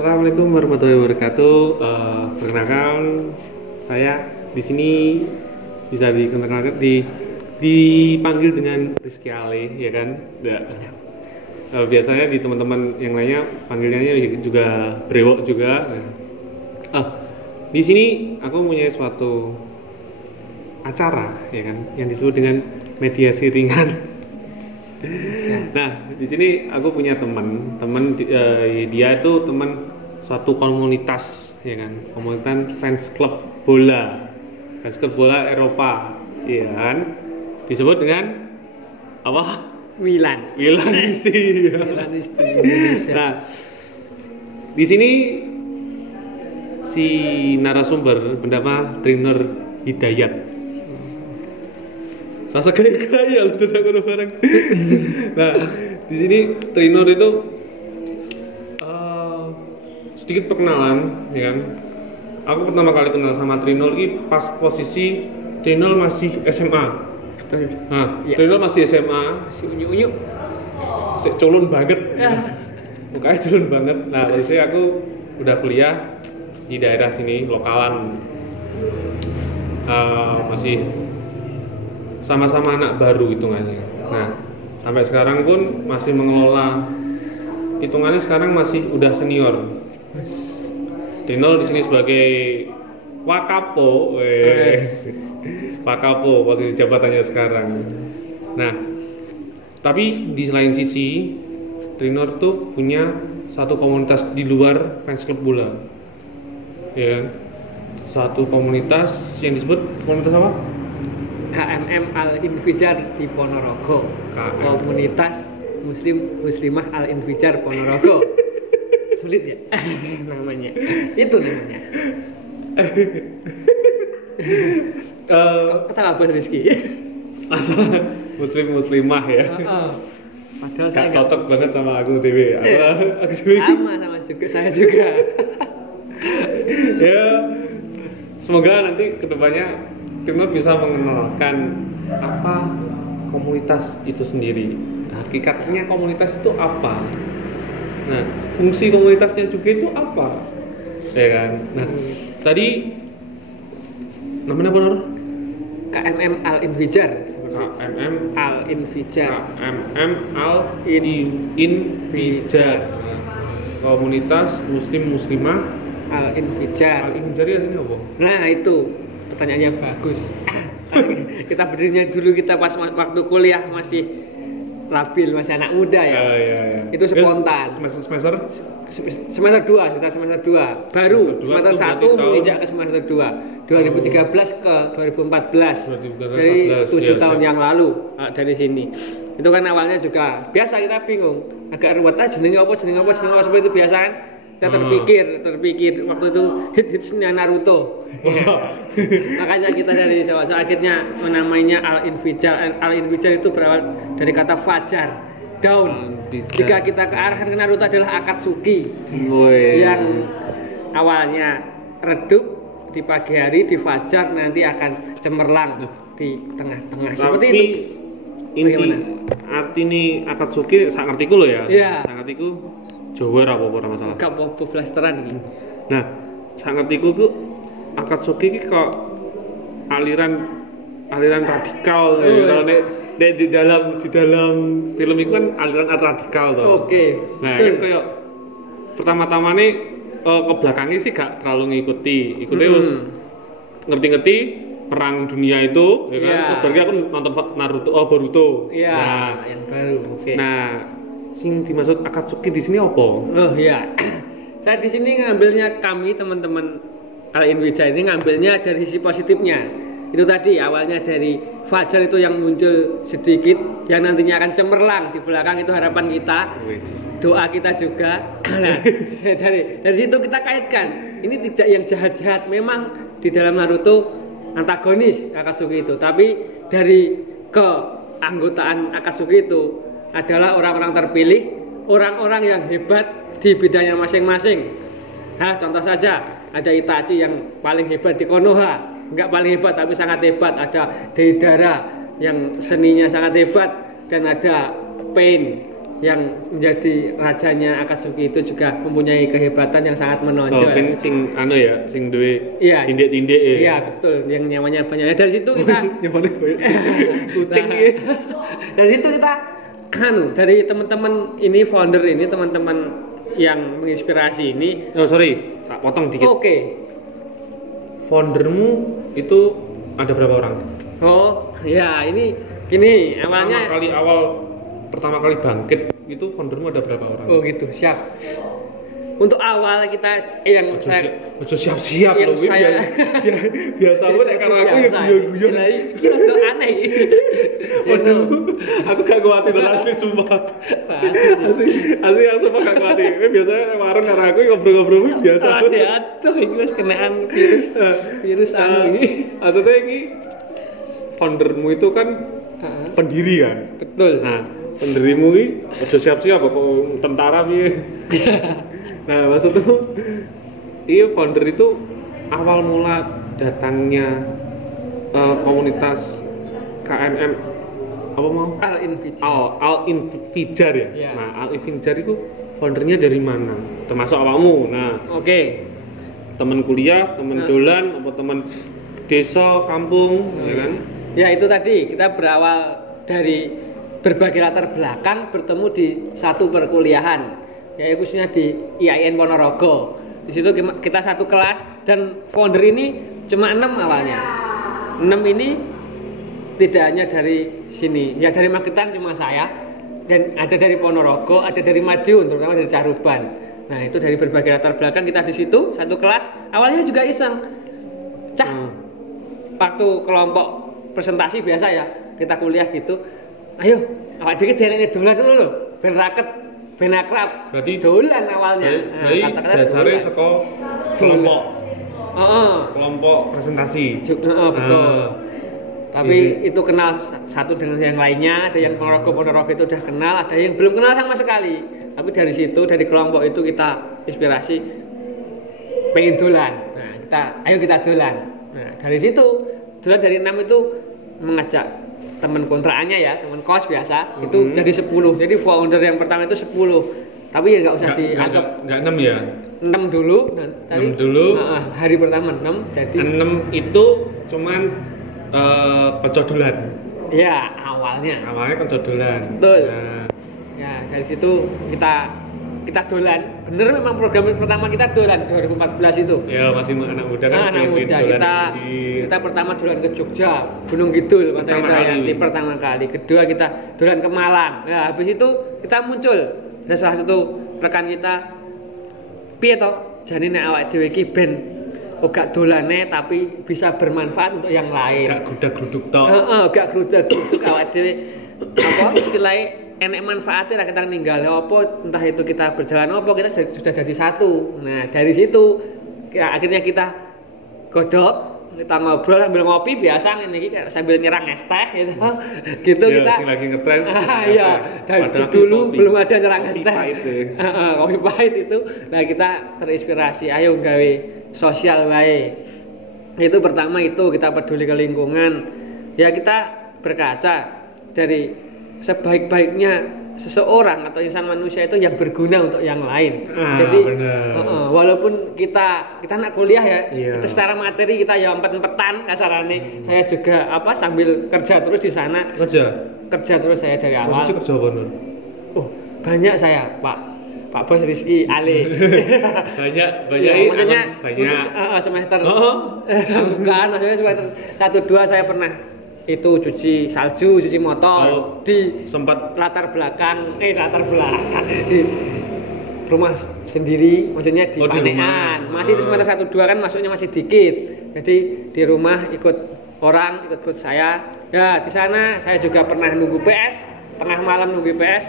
Assalamualaikum warahmatullahi wabarakatuh. Perkenalkan, saya di sini bisa dipanggil dengan Rizky Ale, ya kan? Biasanya di teman-teman yang lainnya panggilannya juga Brewok juga. Di sini aku punya suatu acara, ya kan, yang disebut dengan mediasi ringan. Nah, di sini aku punya teman dia itu teman suatu komunitas, ya kan, komunitas fans klub bola Eropa, ya kan, disebut dengan apa? Milanisti. Indonesia. Nah, di sini si narasumber bernama Trinur Hidayat. Sasa gaya lu tuh aku bareng. Nah, di sini Trinur itu sedikit perkenalan, ya kan. Aku pertama kali kenal sama Trinur ini pas posisi Trinur masih SMA. Betul. Nah, Ya. Trinur masih SMA, Masih unyu-unyu. culun banget. Ya. Mukanya culun banget. Nah, posisi aku udah kuliah di daerah sini, lokalan. Masih sama-sama anak baru hitungannya. Nah, sampai sekarang pun masih mengelola, hitungannya sekarang masih udah senior. Trinur di sini sebagai Wakapo, Wakapo posisi jabatannya sekarang. Nah, tapi di lain sisi Trinur tuh punya satu komunitas di luar fans klub bola, ya kan? Satu komunitas yang disebut komunitas apa? KMM Al-Infijar di Ponorogo. KMM. Komunitas Muslimah Al-Infijar Ponorogo. Sulit ya namanya. Itu namanya. Kata apa Rizky? Asal muslimah ya. Padahal Gak saya cocok banget sama aku dewe. sama juga saya juga. Ya, semoga nanti kedepannya Trinur bisa mengenalkan apa komunitas itu sendiri. Nah, hakikatnya komunitas itu apa? Nah, fungsi komunitasnya juga itu apa? Ya kan? Nah, tadi namanya apa, Nur? KMM Al-Infijar. KMM Al-Infijar. KMM Al-Infijar. Nah, komunitas muslimah Al-Infijar. Al-Infijar ya sini apa? Nah itu pertanyaannya bagus. Kita berdirinya dulu kita pas waktu kuliah masih labil, masih anak muda ya. Iya. Itu spontan. Semester 2, kita semester 2. Baru semester 1 menginjak ke semester 2. 2013 ke 2014. Jadi 7 tahun yang lalu dari sini. Itu kan awalnya juga biasa kita bingung, agak ruwet aja jenenge apa seperti itu biasa kan. Kita terpikir waktu itu hitsnya Naruto. Makanya kita dari Jawa akhirnya menamainya Al-Infijar. Al-Infijar itu berawal dari kata fajar, daun. Jika kita ke arah ke Naruto adalah Akatsuki. Yang awalnya redup di pagi hari, di fajar nanti akan cemerlang di tengah-tengah. Seperti itu. Arti ini Akatsuki sak ngertiku loh ya. Iya. Sak ngertiku Jawa apa ora masalah. Gak apa-apa blasteran iki. Nah, sak ngertiku ku Akatsuki iki kok aliran radikal ya. Di dalam film itu kan aliran radikal toh. Oke. Nah, kan kayak pertama-tama nih ke belakangnya sih gak terlalu ngikuti terus ngerti-ngerti perang dunia itu, ya kan? Yeah. Terus berarti aku nonton Boruto. Iya, Nah, yang baru. Oke. Nah, sing dimaksud Akatsuki di sini apa? Oh iya. Saya di sini ngambilnya kami teman-teman Al-Infijar ini ngambilnya dari sisi positifnya. Itu tadi awalnya dari fajar itu yang muncul sedikit, yang nantinya akan cemerlang di belakang itu harapan kita. Doa kita juga. Nah, dari situ kita kaitkan. Ini tidak yang jahat-jahat. Memang di dalam Naruto antagonis Akatsuki itu, tapi dari keanggotaan Akatsuki itu adalah orang-orang terpilih, orang-orang yang hebat di bidangnya masing-masing. Nah, contoh saja ada Itachi yang paling hebat di Konoha, enggak paling hebat tapi sangat hebat. Ada Deidara yang seninya sangat hebat, dan ada Pain yang menjadi rajanya Akatsuki itu juga mempunyai kehebatan yang sangat menonjol. Kan sing ya, sing duwe iya, tindik-tindik ya. Iya, betul, yang nyawanya banyak. Dari situ kita nyawanya banyak. Kucing ya. Dari situ kita dari teman-teman ini founder ini, teman-teman yang menginspirasi ini. Oh, sorry, tak potong dikit. Oke. Foundermu itu ada berapa orang? Oh, ya ini awalnya pertama kali bangkit itu foundermu ada berapa orang? Oh gitu, siap. Untuk awal kita yang siap-siap loh, biasa banget karena aku yang guyon-guyon. Itu aneh. Waduh, aku gak kuatin asli sumpah. Asli yang sumpah gak kuatin. Biasanya warung karena aku ngobrol-ngobrol biasa. Aduh, ini wis kenaan virus ini. Maksudnya ini foundermu itu kan pendiri kan? Betul. Nah, pendirimu ini udah siap-siap kok tentara piye. Nah, maksudnya iya founder itu awal mula datangnya komunitas KMM apa mau? Al-Infijar ya? Yeah. Nah, Al-Infijar itu foundernya dari mana? Termasuk awakmu. Nah, oke. Teman kuliah, teman dolan, apa teman desa, kampung, ya kan? Ya itu tadi kita berawal dari berbagai latar belakang bertemu di satu perkuliahan, ya khususnya di IAIN Ponorogo. Di situ kita satu kelas dan founder ini cuma 6 awalnya. 6 ini tidak hanya dari sini, ya dari Magetan cuma saya, dan ada dari Ponorogo, ada dari Madiun, terutama dari Caruban. Nah itu dari berbagai latar belakang kita di situ satu kelas. Awalnya juga iseng, waktu kelompok presentasi biasa ya, kita kuliah gitu, ayo awak dikit dia dolan dulu loh, ben raket, ben akrab. Berarti dolan awalnya. Kata-kata dasarnya saka kelompok. Kelompok presentasi. Betul. Tapi itu kenal satu dengan yang lainnya, ada yang Ponorogo itu udah kenal, ada yang belum kenal sama sekali. Tapi dari situ, dari kelompok itu kita inspirasi pengen dolan. Nah, ayo kita dolan. Nah, dari situ dolan dari 6 itu mengajak teman kontrakannya ya, teman kos biasa, itu jadi 10. Jadi founder yang pertama itu 10. Tapi ya nggak usah dianggap enggak 6 ya. 6 dulu. Nah, 6 dulu. Hari pertama 6, jadi 6 itu cuman kecodolan. Ya, awalnya kecodolan. Betul. Nah. Ya, dari situ kita dolan. Bener memang program pertama kita dolan 2014 itu. Ya, masih anak muda kan. Anak muda kita pertama dolan ke Jogja, Gunung Kidul, pertama kali. Kedua kita dolan ke Malang. Ya, habis itu kita muncul. Ada salah satu rekan kita, piye to? Jane nek awake dhewe iki ben gak dolane tapi bisa bermanfaat untuk yang lain. Gak grudak-gruduk tok. Gak grudak-gruduk awake dhewe. Apa istilahnya enek manfaatnya lah kita ninggal apa, entah itu kita berjalan apa, kita sudah jadi satu. Nah dari situ akhirnya kita godok, kita ngobrol sambil ngopi biasa ini sambil nyerang es teh gitu. Gitu ya, kita lagi ngetren. Iya, dari dulu belum ada nyerang es teh. Kopi pahit itu. Nah kita terinspirasi, ayo gawe sosial wae. Itu pertama itu kita peduli ke lingkungan. Ya kita berkaca dari sebaik-baiknya seseorang atau insan manusia itu yang berguna untuk yang lain. Jadi walaupun kita anak kuliah ya, kita secara materi kita ya empet-empetan kasarannya. Saya juga sambil kerja terus di sana. Kerja terus saya dari awal. Masih kerja apa, Nur? Oh, banyak saya, Pak Bos Rizky Ale. banyak ya, maksudnya banyak. Untuk semester bukan, maksudnya semester 1-2 saya pernah itu cuci salju, cuci motor di sempat latar belakang di rumah sendiri, maksudnya di Panean. Masih itu semester 1-2 kan masuknya masih dikit. Jadi di rumah ikut saya. Ya, di sana saya juga pernah nunggu PS, tengah malam nunggu PS.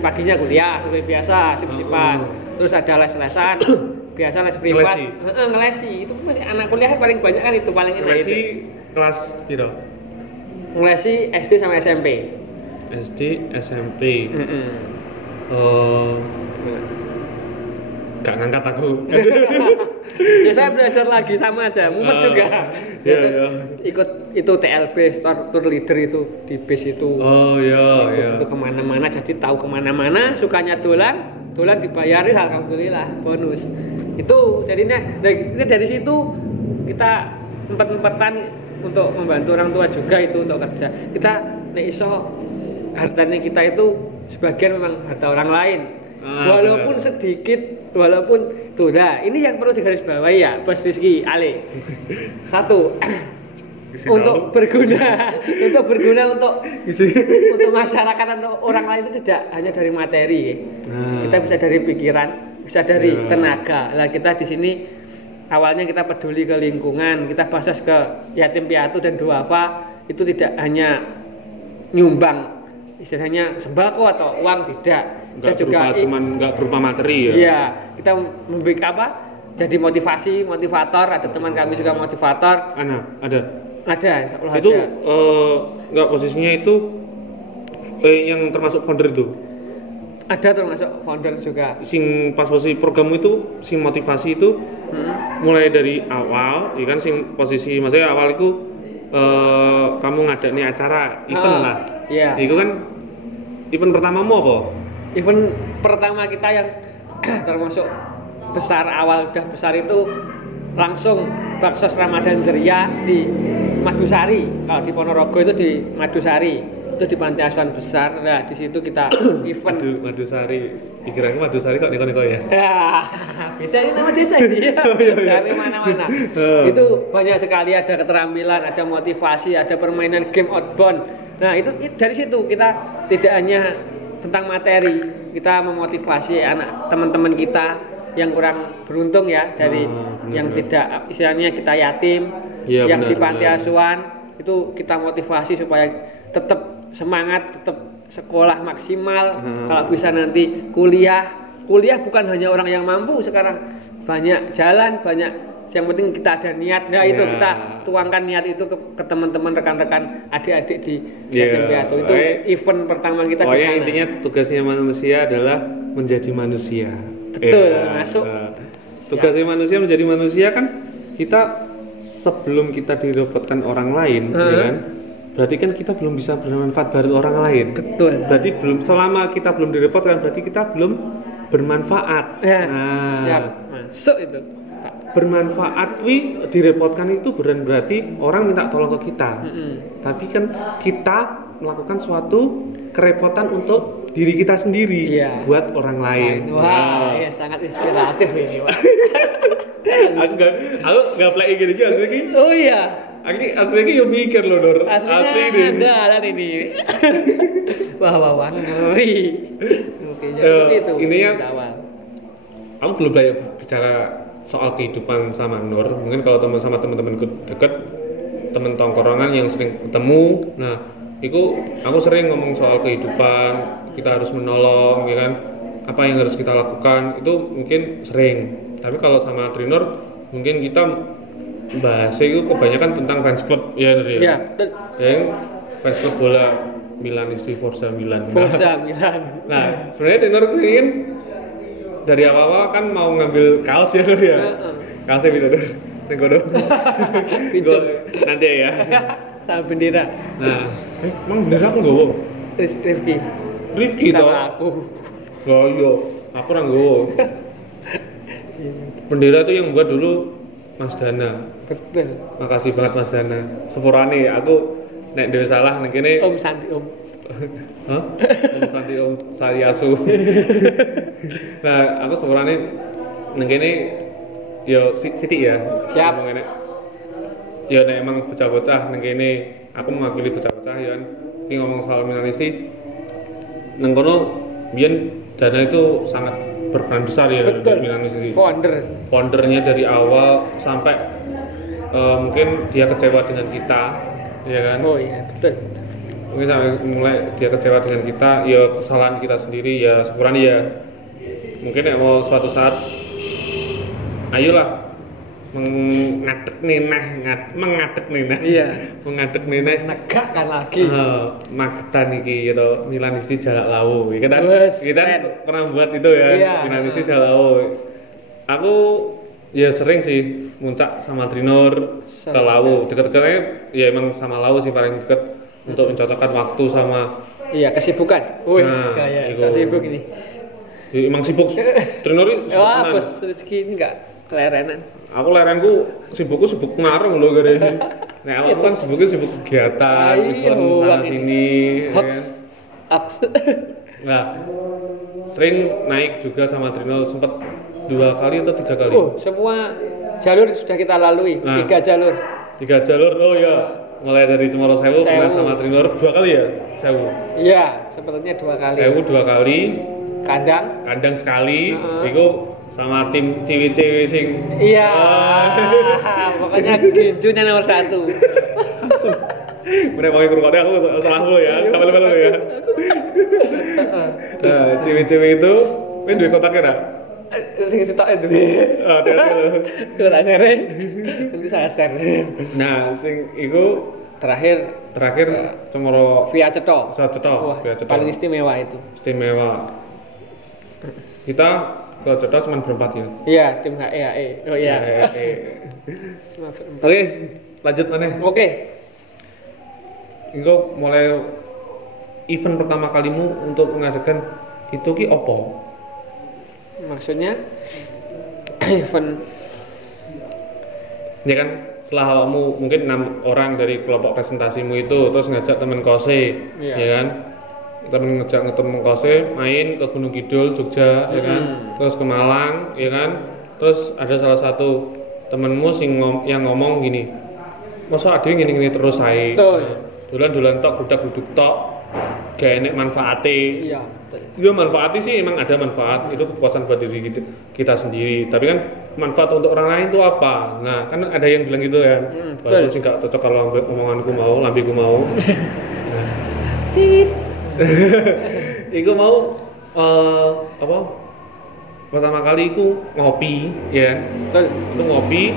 Paginya kuliah seperti biasa, sip-sipan. Terus ada les-lesan, biasa les privat. Ngelesi. Itu masih anak kuliah paling banyak kan itu paling enak itu. Kelas piro? Ngelesi SD sama SMP. SD, SMP. Gak ngangkat aku. Ya saya belajar lagi sama aja, mumet juga. Ya, terus ikut itu TLB tour leader itu di bis itu. Oh iya. Ikut itu kemana-mana, jadi tahu kemana-mana. Sukanya dolan dibayari, alhamdulillah bonus. Itu jadinya dari situ kita empet-empetan untuk membantu orang tua juga itu untuk kerja. Kita nek iso hartanya kita itu sebagian memang harta orang lain. Walaupun sedikit, walaupun tuh, nah ini yang perlu digarisbawahi ya, Bos Rizky Ale. Satu, untuk berguna untuk masyarakat atau orang lain itu tidak hanya dari materi. Kita bisa dari pikiran, bisa dari tenaga. Lah kita di sini awalnya kita peduli ke lingkungan, kita basis ke yatim piatu dan duafa, itu tidak hanya nyumbang istilahnya sembako atau uang, tidak. Kita juga nggak berupa materi ya. Iya, kita membuat apa? Jadi motivator. Ada teman kami juga motivator. Ada. Itu nggak posisinya itu yang termasuk founder itu. Ada termasuk founder juga. Sing pas posisi programmu itu sing motivasi itu mulai dari awal, ya kan sing posisi maksudnya awal itu kamu ngadain acara event lah. Iya. Itu kan event pertamamu apa? Event pertama kita yang termasuk besar, awal udah besar itu langsung Baksos Ramadan Ceria di Madusari. Kalau di Ponorogo itu di Madusari, itu di Panti Asuhan Besar. Nah di situ kita event. Madusari, pikiranku Madusari kok niko ya? Ya, beda ini nama desa ini. Dari mana-mana. Itu banyak sekali, ada keterampilan, ada motivasi, ada permainan game outbound. Nah itu dari situ kita tidak hanya tentang materi, kita memotivasi anak teman-teman kita yang kurang beruntung ya, dari yang tidak istilahnya kita yatim, yang di panti asuhan, itu kita motivasi supaya tetap semangat, tetap sekolah maksimal, kalau bisa nanti kuliah bukan hanya orang yang mampu, sekarang banyak jalan, banyak, yang penting kita ada niat. Nah itu kita tuangkan niat itu ke teman-teman, rekan-rekan, adik-adik di yatim piatu. Itu event pertama kita di sana. Intinya tugasnya manusia adalah menjadi manusia. Betul, masuk. Tugasnya manusia menjadi manusia kan, kita sebelum kita direpotkan orang lain, ya kan? Berarti kan kita belum bisa bermanfaat buat orang lain. Betul. Berarti selama kita belum direpotkan, berarti kita belum bermanfaat. Siap, masuk itu. Bermanfaat direpotkan itu berarti orang minta tolong ke kita. Tapi kan kita melakukan suatu kerepotan untuk diri kita sendiri, buat orang lain. Wah, ya sangat inspiratif ini, Pak. Aku nggak play gini asli. Oh iya. Asli yo mikir loh, Dor. Asli ini. Ada ini. Wah, ngeri. Oke, jadi itu. Ini yang aku belum banyak bicara soal kehidupan sama Nur. Mungkin kalau sama teman-teman deket, teman tongkrongan yang sering ketemu, nah itu aku sering ngomong soal kehidupan, kita harus menolong, ya kan, apa yang harus kita lakukan, itu mungkin sering. Tapi kalau sama Trinor mungkin kita bahasnya itu kebanyakan tentang fans club ya, Nur ya. Yang fans club bola Milanisti Forza Milan. Nah sebenarnya Trinor ingin dari awal-awal kan mau ngambil kaos ya, Nur ya. Kaosnya bisa, Nur. Nego nanti ya. Sama bendera. Nah, emang bendera aku nggowo. Rifki toh. Aku. Oh iya, aku ora nggowo. Bendera itu yang buat dulu Mas Dana. Betul. Makasih banget Mas Dana. Sepurane aku nek dhewe salah ning kene. Om Santi Om. Hah? Om Santi Om Sariasu. Nah, aku sepurane ning kene yo Siti ya. Siap. Ya nek emang bocah-bocah ning kene aku mewakili bocah-bocah ya kan. Iki ngomong soal Milanisti. Nang kono biyen Dana itu sangat berperan besar ya di Milanisti. Foundernya dari awal sampai mungkin dia kecewa dengan kita, ya kan? Oh iya, betul. Mungkin sampai mulai dia kecewa dengan kita, ya kesalahan kita sendiri, ya syukuran ya. Mungkin ya mau suatu saat ayolah mengadek neneh. Iya. Mengadek neneh. Negakkan lagi. Magetan iki gitu, Milanisti Jalak Lawu. Kita pernah buat itu ya, iya. Milanisti Jalak Lawu. Aku Ya sering sih muncak sama Trinur ke Lawu. Deket-deketnya ya emang sama Lawu sih paling deket untuk mencocokkan waktu sama. Iya, kesibukan. Wih, kayak sibuk ini. Ya, emang sibuk. Trinur itu sibuk. Wah, bos rezeki ini enggak kelerenan. Aku lerenku sibuk ngareng loh gara-gara. Nah, aku kan sibuk kegiatan, event sana sini. Hoax. Nah, sering naik juga sama Trinur, sempet 2 kali atau 3 kali. Oh, semua jalur sudah kita lalui, 3 jalur. 3 jalur, oh ya. Mulai dari Cemoro Sewu pernah sama Trinur 2 kali ya? Sewu. Iya, sepertinya 2 kali. Sewu 2 kali. Kandang sekali. Itu sama tim cewek-cewek sing. Iya. Pokoknya ginjunya nomor 1. Bener pakai kurungnya aku salah mulu ya, sama lu ya. Nah, cewek-cewek itu, ini duit kontaknya dah. Sing sitok itu. Oh, Gue tak share. Nanti saya share. Nah, sing itu terakhir Cemoro via Cetho. Via Cetho. Paling istimewa itu. Istimewa. Kita ke Cetho cuma berempat ya. Iya, tim HE. Oh iya. Oke, lanjut mana? Oke. Engko mulai event pertama kalimu untuk mengadakan itu ki opo? Maksudnya event ya kan setelah kamu mungkin 6 orang dari kelompok presentasimu itu terus ngajak temen kose, ya kan? Ngajak temen kose main ke Gunung Kidul Jogja, ya kan? Terus ke Malang, ya kan? Terus ada salah satu temenmu yang ngomong gini, masa ada gini terus saya dolan tok gudak-guduk tok gak enek manfaate. Iya, ya manfaatnya sih emang ada manfaat, itu kepuasan buat diri kita sendiri, tapi kan manfaat untuk orang lain itu apa? Nah kan ada yang bilang gitu ya, walaupun sih gak cocok kalau omonganku mau, lambiku mau. Nah. Iku mau apa? Pertama kali iku ngopi, ya. Itu ngopi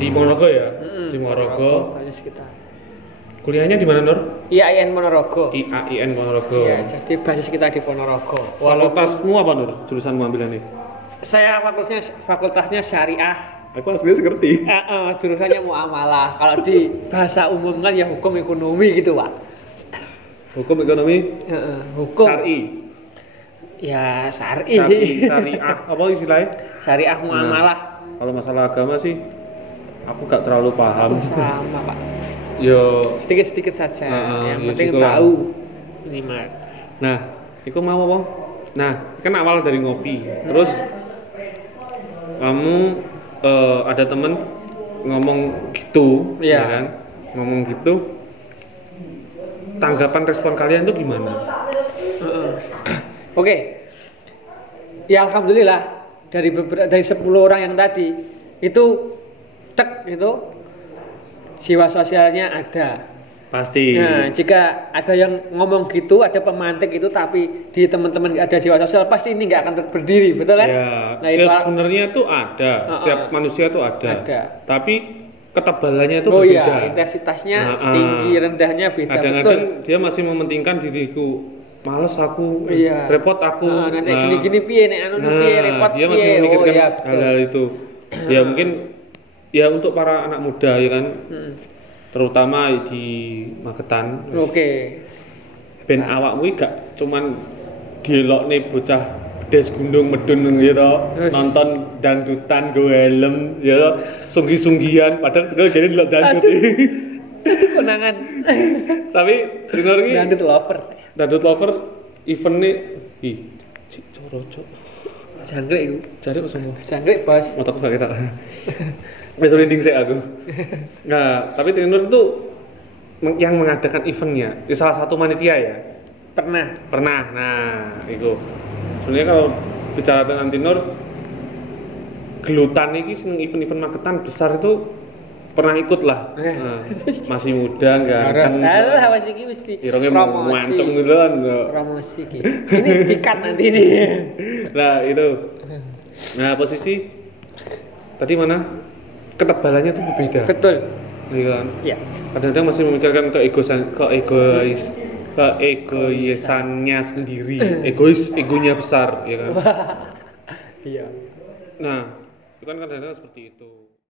di Ponorogo ya, di Ponorogo. Kuliahnya di mana, Nur? IAIN Ponorogo. IAIN Ponorogo. Iya, jadi basis kita di Ponorogo. Fakultasmu apa, Nur? Jurusanmu ambilannya? Saya fakultasnya syariah. Aku aslinya ngerti. Jurusannya muamalah. Kalau di bahasa umum kan ya hukum ekonomi gitu, Pak. Hukum ekonomi? Hukum. Syar'i. Ya, syariah. Apa istilahnya? Syariah muamalah. Kalau masalah agama sih aku gak terlalu paham. Sama, Pak. Yo sedikit saja. Yang penting tahu ini, Mas. Nah, itu mau apa? Nah, kan awal dari ngopi. Terus kamu ada temen ngomong gitu, ya kan? Ngomong gitu. Tanggapan respon kalian tuh gimana? Oke. Ya alhamdulillah dari 10 orang yang tadi itu jiwa sosialnya ada. Pasti. Nah, jika ada yang ngomong gitu, ada pemantik itu, tapi di teman-teman ada jiwa sosial, pasti ini nggak akan berdiri, betul kan? Ya, nah, itu sebenarnya itu ada. Setiap manusia itu ada. Tapi ketebalannya itu berbeda. Iya, intensitasnya tinggi, rendahnya beda. Kadang-kadang dia masih mementingkan diriku. Males aku, repot aku. Nanti gini-gini piye nek piye repot dia masih memikirkan hal-hal itu. Ya mungkin ya untuk para anak muda ya kan, terutama di Magetan. Ben awakmu gak cuman dielokne bocah des gunung medun gitu, nonton dangdutan go helm ya, sunggi-sunggian padahal tinggal gini delok dangdut. Itu konangan. Tapi Trinur iki dangdut lover event nih coro-coro. Jangkrik iku. Jangkrik kok sombong. Jangkrik, Bos. Motok gak kita. Wis rinding sik aku. Nah, tapi Trinur itu yang mengadakan eventnya, salah satu panitia ya. Pernah. Nah, itu. Sebenarnya kalau bicara tentang Trinur, gelutan ini seneng event-event Magetan besar itu pernah ikut lah. Masih muda ganteng. Alah wis iki mesti promosi gitu kan. Promosi iki. Ini dikat nanti ini. Nah, itu. Nah, posisi tadi mana? Ketebalannya tuh berbeda. Betul. Iya kan? Iya. Kadang-kadang masih memikirkan keegoisannya sendiri. Egonya besar, ya kan? Iya. Nah, kan kadang-kadang seperti itu.